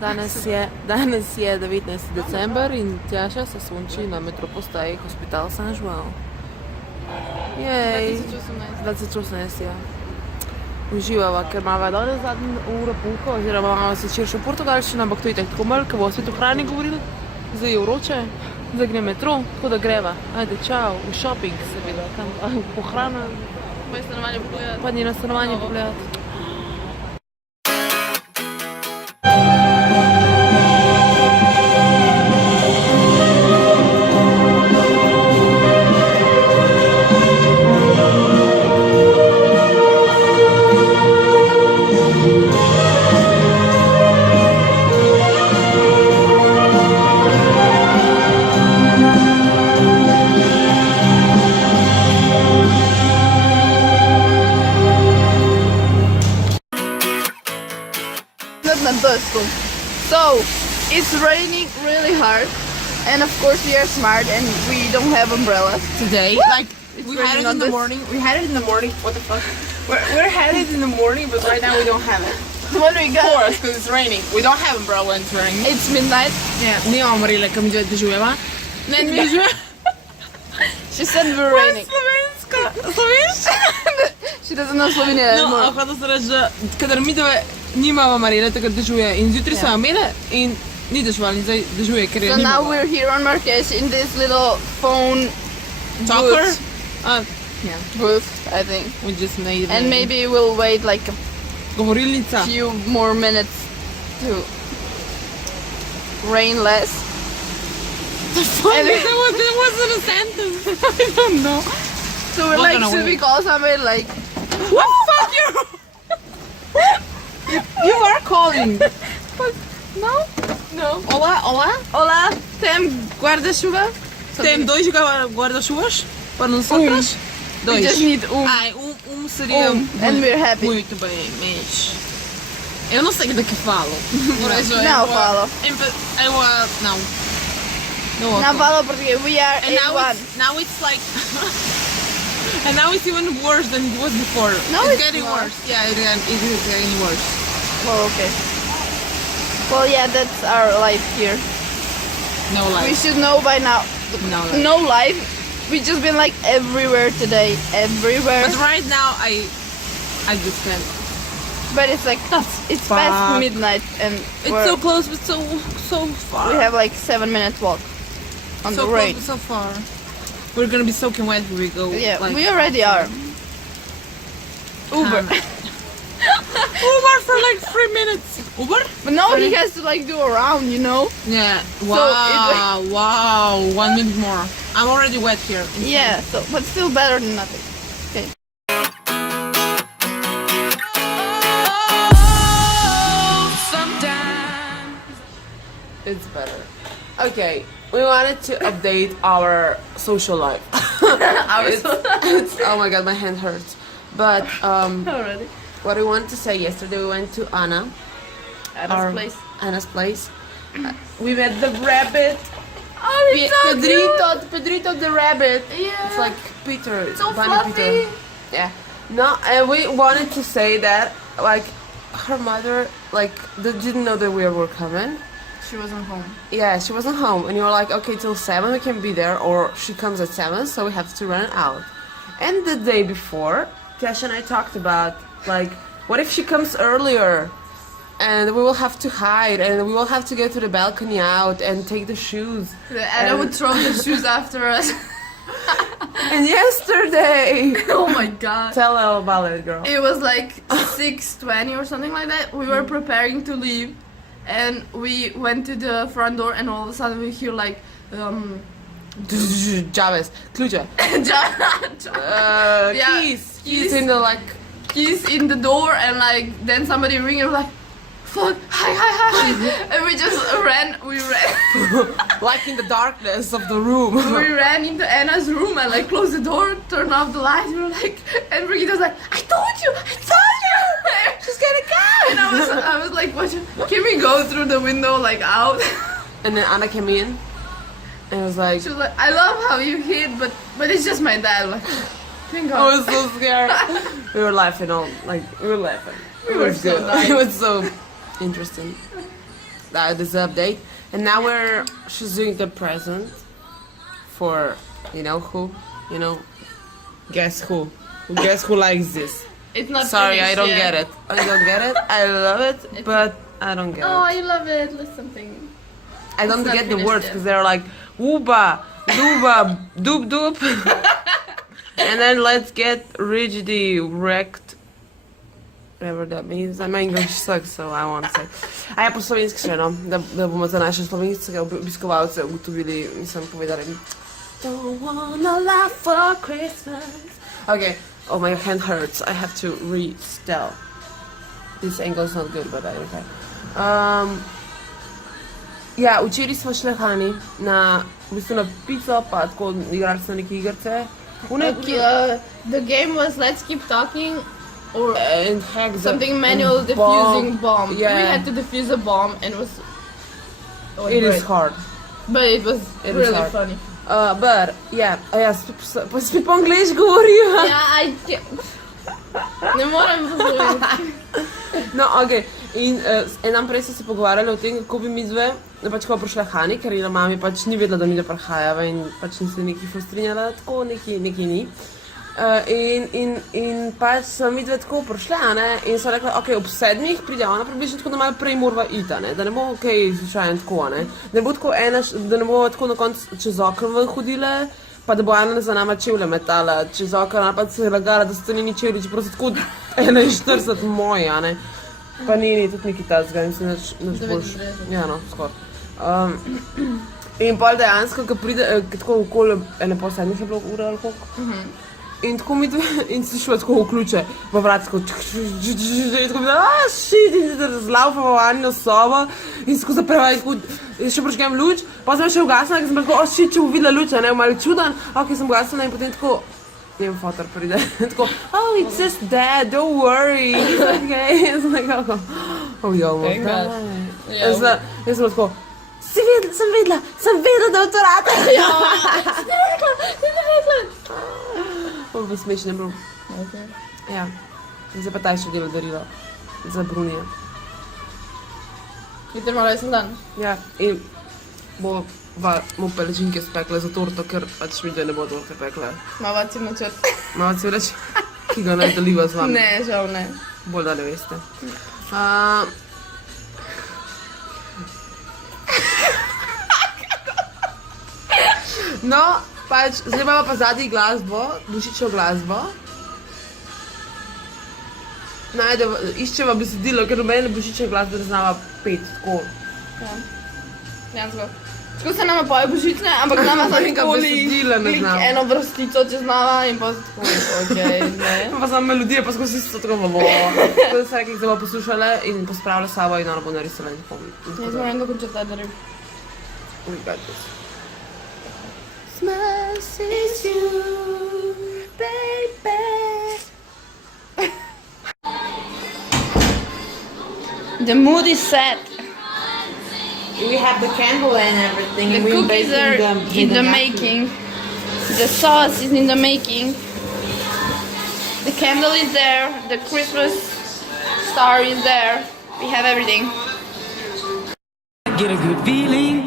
Danes je 19. december in Tjaša se sunči na metropostaji Hospital San João. Jej, 2018, ja. Uživava, ker imava danes zadnji uro puho, oziroma imamo se širšo portugalščino, ampak to je tako malo, ker bomo spet o hrani govorili. Zdaj je vroče, zdaj gre metro, tako da greva. Ajde, čau, v shopping seveda, po hrana. Moje stanovanje pogledati. Pa njeno stanovanje pogledati. So, it's raining really hard, and of course we are smart and we don't have umbrellas. Today, What? like, It's we had raining it on in the this. morning. We had it in the morning. What the fuck? We're had it in the morning, but right now we don't have it. What do we Of got? course, because it's raining. We don't have umbrella and it's raining. It's midnight. Yeah. Nimamo Marile, kam mi dežujeva. Ne dežuje. She said we're raining. Slovenska. Slovenščina. She doesn't know Slovenia No, anymore. hotel se reči, da kadar mi dove nimamo Marile, takrat dežuje. In zjutraj so imele in ni dežuvalo in zdaj dežuje, ker je So now nimamo. we're here on Marrakesh in this little phone Talker? booth. Yeah. Booth, I think. We just made it. And maybe we'll wait like a Govorilnica. few more minutes to rain less. And that wasn't a sentence. I don't know. So we're We're like, gonna should we wait. call somebody like, What fuck you? You are calling. no? No. Olá, olá. Olá, tem guarda-chuva? Tem dois guarda-chuvas para nós. We just need Ai, seria and we're happy. muito bem, mas eu não sei daqui falo. Por isso Não falo. Eu não. Não falo porque we are And A1. now it's like and now it's even worse than it was before. No, it's it's getting not. worse. Yeah, it is getting worse. Oh, okay. Well, yeah, that's our life here. No We life. should know by now. No life. No life. We just been like everywhere today. Everywhere. But right now I just can't. But it's like, it's Fuck. past midnight and It's so close but so far. we have like 7 minutes walk on so the rain. close but so far. We're gonna be soaking wet when we go. Yeah, like, we already are. Uber. Uber for like 3 minutes. Uber? But no, he has to like do a round, you know? Yeah. So Wow. Wow. 1 minute more. I'm already wet here. Yeah, so but still better than nothing. Okay. It's better. Okay. We wanted to update our social life. Oh my god, my hand hurts. But Already. what we wanted to say yesterday, we went to Anna. At our- this place. Anna's place. We met the rabbit. Oh, it's so cute. Pedrito the rabbit. Yeah. It's like Peter. It's so Bunny fluffy. Peter. Yeah. No, and we wanted to say that like her mother like didn't know that we were coming. She wasn't home. Yeah, she wasn't home, and you were like, okay, till 7 we can be there, or she comes at 7, so we have to run out. And the day before, Tasha and I talked about like, what if she comes earlier? And we will have to hide, and we will have to go to the balcony out and take the shoes. And I would throw the shoes after us. And yesterday, Oh my god. tell all about it, girl. It was like 6:20 or something like that. We were preparing to leave, and we went to the front door, and all of a sudden we hear like, Chavez, klucze. Yeah, Keys keys. in the like. keys in the door, and like then somebody ringing like, fuck, hi, and we just ran. Like in the darkness of the room. We ran into Anna's room and like closed the door, turned off the lights. We were like, and Brigitte was like, I told you. She's gonna come. And I was like, what? Can we go through the window like out? And then Anna came in and was like, She was like, I love how you hid, but it's just my dad. Like, thank I God. was so scared. We were laughing all like we were laughing. We It were was so good. nice. It was so interesting. this update, and now she's doing the present for you know who, guess who likes this. It's not Sorry, I finished don't yet. get it. I don't get it. I love it, but I don't get Oh, it. you love it. Listen something. I don't it's not get the finished words yet. because they're like wooba, dooba, doop doop, and then let's get rigidly wrecked. Whatever that means. My English sucks, so I won't say. A ja po slovenski še, no, da bomo za naše slovenske obiskovalce ugotovili, mislim, povedali. Don't wanna laugh for Christmas. Okay, oh my hand hurts. I have to restyle. This angle is not good, but I don't care. Ja, včeraj smo šli Hani na, v bistvu na pico, pa tako igrali smo neke igrice. The game was let's keep talking or And hack the something manual defusing bomb. Yeah. We had to defuse a bomb and it was It great. is hard. But it was It is really hard. funny. But, yeah, pa spet po angliško govorijo. Yeah, ne morem povedati. No, ok. In en dan prej so se pogovarjali o tem, kako bi mi dve, pač ko prišla Hani, ker njena mami pač ni vedela, da mi da prihajava in pač ni se neki frustrinjala, tako neki ni. In pač so mi dve tako prišle, ne, in so rekla, ok, ob 7 pride ona približno tako, da malo prej morava iti, ne, da ne bo ok, slučajno tako, ne, da ne bo tako da ne bo tako na koncu čez okno ven hodile, pa da bo ena za nama čevlje metala čez okno, ali pa se lagala, da so to njeni čevlji, čeprav so tako 41 moji, a ne. Pa ni tudi neki tazga, mislim, naš boljš. 99. Ja, no, skoraj. In pol dejansko, ko pride, tako okoli ene pol 7 je bilo ura ali koliko. In tako mi in se šlo tako v ključe, v vrat, tako in tako mi shit, in se zlaufava v Anino sobo in se tako zapreva in tako, še prižgem luč, pa sem še ugasnila, ker sem bila tako, shit, če bo videla luč, ne, malo čudan, ok, sem ugasnila in potem tako, njen fotor pride, tako, oh, it's just dad, don't worry, it's okay, in sem nekako, oh, jo, Thank God. Jaz sem bila tako, sem vedela, da bo to rata. Ja, si rekla. Ovo bo smešno, bro. Okay. Ja, zdaj pa taj še delo darilo za Brunija. Jutri malo resen dan. Ja, in bomo palačinke spekle za torto, ker pač mi dve ne bo torte pekle. Mava ti načrt. Mama si reče, ki ga ne deliva z vami. Ne, žal ne. Bolj da ne veste. No, pač, zdaj imamo pa zadnji glasbo, božično glasbo. Iščeva besedilo, ker nobene božične glasbe ne znava pet, tako. Ja. Dejansko. Tako se nama poje božične, ampak nama samo Nobenega besedila ne znamo. eno vrstico, če znava in pa tako, okej, ne. Pa samo melodije, pa skozi isto tako bomo. Tako da se rekli, da bomo poslušale in pospravile sabo in ona bo narisala in tako. Jaz moram dokončati ta daril. We got this. Smiles is you, baby. The mood is set. We have the candle and everything. The cookies are in the making. The sauce is in the making. The candle is there. The Christmas star is there. We have everything. Get a good feeling